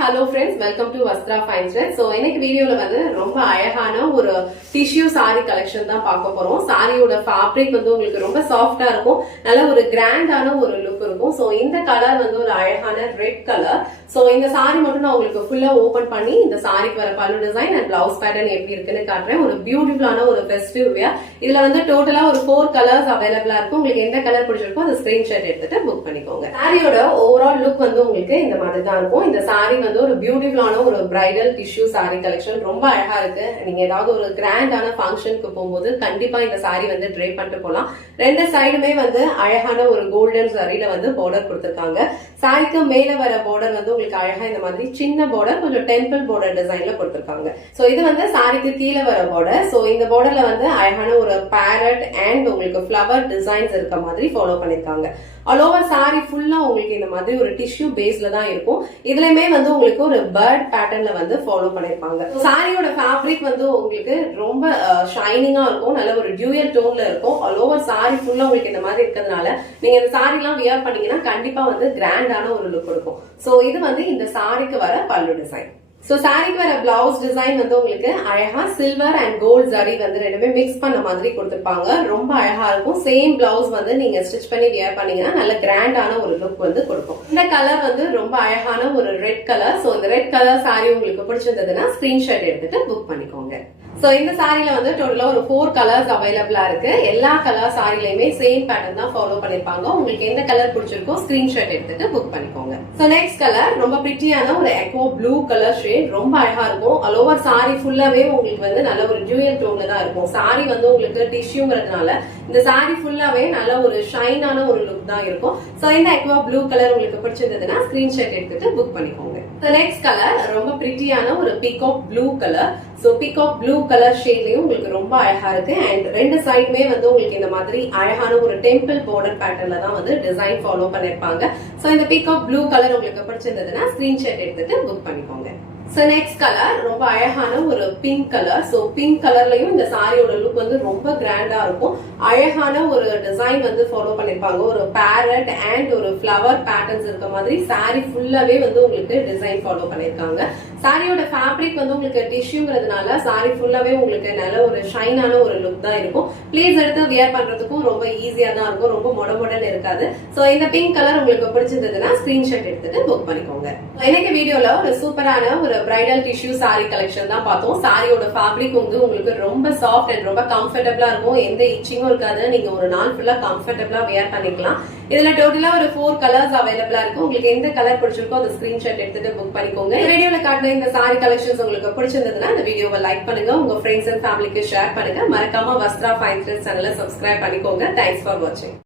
hello friends, welcome to Vastra Fine Threads. So இன்னைக்கு வீடியோல வந்து ரொம்ப அழகான ஒரு டிஷ்யூ saree collection தான் பார்க்க போறோம். சாரியோட fabric வந்து உங்களுக்கு ரொம்ப சாஃப்ட்டா இருக்கும். நல்ல ஒரு கிராண்டான ஒரு லுக் இருக்கும். சோ இந்த கலர் வந்து ஒரு அழகான ரெட் கலர். சோ இந்த saree மட்டும் நான் உங்களுக்கு ஃபுல்லா ஓபன் பண்ணி இந்த சாரிக்கு வர பல்லு டிசைன் அண்ட் பிளவுஸ் பேட்டர்ன் எப்படி இருக்குன்னு காட்டுறேன். ஒரு பியூட்டிஃபுல்லான ஒரு ஃபெஸ்டிவ் வியர். இதுல வந்து டோட்டலா ஒரு 4 கலர்ஸ் அவைலபிளா இருக்கும். உங்களுக்கு எந்த கலர் பிடிச்சிருக்கோ அந்த ஸ்கிரீன்ஷாட் எடுத்துட்டு புக் பண்ணிக்கோங்க. சாரியோட ஓவரால் லுக் வந்து உங்களுக்கு இந்த மாதிரி தான் இருக்கும். இந்த சாரி வந்து ஒரு பியூட்டிஃபுல்லான ஒரு பிரைடல் டிஷ்யூ சாரி கலெக்ஷன். ரொம்ப அழகா இருக்கு. நீங்க ஏதாவது ஒரு கிராண்டான ஃபங்க்ஷனுக்கு போகும்போது கண்டிப்பா இந்த சாரி வந்து ட்ரை பண்ணிட்டு போலாம். ரெண்டு சைடுமே வந்து அழகான ஒரு கோல்டன் சாரியில வந்து பார்டர் கொடுத்திருக்காங்க. சாரிக்கு மேல வர பார்டர் வந்து உங்களுக்கு அழகா இந்த மாதிரி சின்ன பார்டர், கொஞ்சம் டெம்பிள் பார்டர் டிசைன்ல கொடுத்திருக்காங்க. சோ இது வந்து சாரிக்கு கீழே வர பார்டர். சோ இந்த பார்டர்ல வந்து அழகான ஒரு பேரட் அண்ட் உங்களுக்கு ஃபிளவர் டிசைன்ஸ் இருக்க மாதிரி ஃபாலோ பண்ணிருக்காங்க. ஆல் ஓவர் சாரி ஃபுல்லா உங்களுக்கு இந்த மாதிரி ஒரு டிஷ்யூ பேஸ்ல தான் இருக்கும். இதுலயுமே வந்து உங்களுக்கு ஒரு பேர்ட் பேட்டர்ன்ல வந்து ஃபாலோ பண்ணிருப்பாங்க. சாரியோட ஃபேப்ரிக் வந்து உங்களுக்கு ரொம்ப ஷைனிங்கா இருக்கும். நல்ல ஒரு டியூயல் டோன்ல இருக்கும். ஆல் ஓவர் சாரி ஃபுல்லா உங்களுக்கு இந்த மாதிரி இருக்கிறதுனால நீங்க இந்த சாரி எல்லாம் வியர் பண்ணீங்கன்னா கண்டிப்பா வந்து கிராண்டான ஒரு லுக் கொடுக்கும். சோ இது வந்து இந்த சாரிக்கு வர பல்லு டிசைன். சோ சாரிக்கு வர பிளவுஸ் டிசைன் வந்து உங்களுக்கு அழகா சில்வர் அண்ட் கோல்ட் ஜரி வந்து ரெண்டுமே மிக்ஸ் பண்ண மாதிரி கொடுத்திருப்பாங்க. ரொம்ப அழகா இருக்கும். சேம் பிளவுஸ் வந்து நீங்க ஸ்டிச் பண்ணி வியர் பண்ணீங்கன்னா நல்ல கிராண்டான ஒரு லுக் வந்து கொடுக்கும். இந்த கலர் வந்து ரொம்ப அழகான ஒரு ரெட் கலர். சோ இந்த ரெட் கலர் சாரி உங்களுக்கு பிடிச்சிருந்ததுன்னா ஸ்கிரீன்ஷாட் எடுத்துட்டு புக் பண்ணிக்கோங்க. சோ இந்த சாரில வந்து டோட்டலா ஒரு 4 கலர்ஸ் அவைலபிளா இருக்கு. எல்லா கலர் சாரிலயுமே சேம் பேட்டர்ன் தான் ஃபாலோ பண்ணிருப்பாங்க. உங்களுக்கு எந்த கலர் பிடிச்சிருக்கோ ஸ்கிரீன்ஷாட் எடுத்துட்டு புக் பண்ணிக்கோங்க. சோ நெக்ஸ்ட் கலர் ரொம்ப பிரிட்டியான ஒரு எக்கோ ப்ளூ கலர் ஷேட். ரொம்ப அழகா இருக்கும். ஆல் ஓவர் சாரி ஃபுல்லாவே உங்களுக்கு வந்து நல்ல ஒரு டியூயல் டோன்ல தான் இருக்கும். சாரி வந்து உங்களுக்கு டிஷ்யூங்கிறதுனால இந்த சாரி ஃபுல்லாவே நல்ல ஒரு ஷைனான ஒரு லுக் தான் இருக்கும். சோ இந்த எக்கோ ப்ளூ கலர் உங்களுக்கு பிடிச்சிருந்ததுன்னா ஸ்கிரீன்ஷாட் எடுத்துட்டு புக் பண்ணிக்கோங்க. சோ நெக்ஸ்ட் கலர் ரொம்ப பிரிட்டியான ஒரு peacock blue colour. So peacock blue colour ஷேட்லயும் உங்களுக்கு ரொம்ப அழகா இருக்கு. அண்ட் ரெண்டு சைடுமே வந்து உங்களுக்கு இந்த மாதிரி அழகான ஒரு டெம்பிள் பார்டர் பேட்டர்ன்ல தான் வந்து டிசைன் ஃபாலோ பண்ணிருப்பாங்க. சோ இந்த பீகாக் ப்ளூ கலர் உங்களுக்கு பிடிச்சிருந்ததுன்னா ஸ்கிரீன்ஷாட் எடுத்துட்டு புக் பண்ணிக்கோங்க. சோ நெக்ஸ்ட் கலர் ரொம்ப அழகான ஒரு பிங்க் கலர். சோ பிங்க் கலர்லயும் இந்த சாரியோட லுக் வந்து ரொம்ப கிராண்டா இருக்கும். அழகான ஒரு டிசைன் வந்து ஃபாலோ பண்ணிருப்பாங்க. ஒரு பேரட் அண்ட் ஒரு ஃபிளவர் பேட்டர்ன்ஸ் இருக்க மாதிரி சாரி ஃபுல்லாவே வந்து உங்களுக்கு டிசைன் ஃபாலோ பண்ணிருக்காங்க. சாரியோட ஃபேப்ரிக் வந்து உங்களுக்கு டிஷ்யூங்கிறதுனால சாரி ஃபுல்லாவே உங்களுக்கு நல்ல ஒரு ஷைனான ஒரு லுக் தான் இருக்கும். பிளேஸ் எடுத்து வியர் பண்றதுக்கும் ரொம்ப ஈஸியா தான் இருக்கும். ரொம்ப மொடமொடன்னு இருக்காது. சோ இந்த பிங்க் கலர் உங்களுக்கு பிடிச்சிருந்ததுன்னா ஸ்கிரீன்ஷாட் எடுத்துட்டு புக் பண்ணிக்கோங்க. எனக்கு வீடியோல ஒரு சூப்பரான ஒரு பிரைடல் டிஷ்யூ சாரி கலெக்ஷன் தான் பார்த்தோம். சாரியோட ஃபேப்ரிக் வந்து உங்களுக்கு ரொம்ப சாஃப்ட் அண்ட் ரொம்ப கம்ஃபர்டபிளா இருக்கும். எந்த இச்சிங்கும் இருக்காது. நீங்க ஒரு நாள் ஃபுல்லா கம்ஃபர்டபிளா வியர் பண்ணிக்கலாம். இதுல டோட்டலா ஒரு 4 கலர்ஸ் அவைலபிளா இருக்கு. உங்களுக்கு எந்த கலர் பிடிச்சிருக்கோ அந்த ஸ்கிரீன்ஷாட் எடுத்துட்டு புக் பண்ணிக்கோங்க. வீடியோல காட்டின இந்த சாரி கலெக்ஷன்ஸ் உங்களுக்கு பிடிச்சிருந்ததுன்னா இந்த வீடியோவை லைக் பண்ணுங்க. உங்க ஃப்ரெண்ட்ஸ் அண்ட் ஃபேமிலிக்கு ஷேர் பண்ணுங்க. மறக்காம வஸ்த்ரா ஃபைன் த்ரெட்ஸ் சேனலை சப்ஸ்கிரைப் பண்ணிக்கோங்க. தேங்க்ஸ் ஃபார் வாட்சிங்.